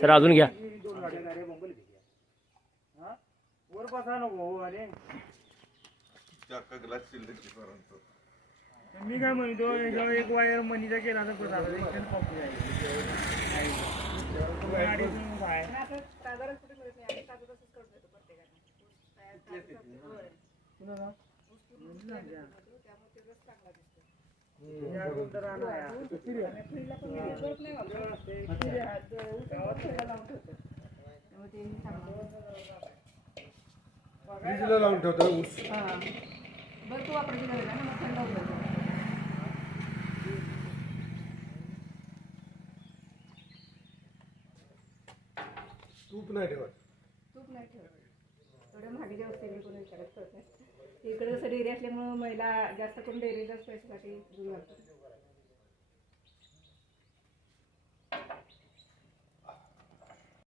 Sir अजून घ्या. वर बसा नको अरे मी काय म्हणतो एक वायर मनीचा केला तर लावून ठेवतो ऊस. बरं तू वापरायची गरज आहे ना मग थंड होतं. तूप नाही ठेवत. तूप नाही ठेवत. थोड्या महागीच्या वस्तू कोणी विचारत करत नाही. इकडे कसं डेअरी असल्यामुळं महिला जास्त करून डेअरीच्याच पैशासाठी दूध घालतात.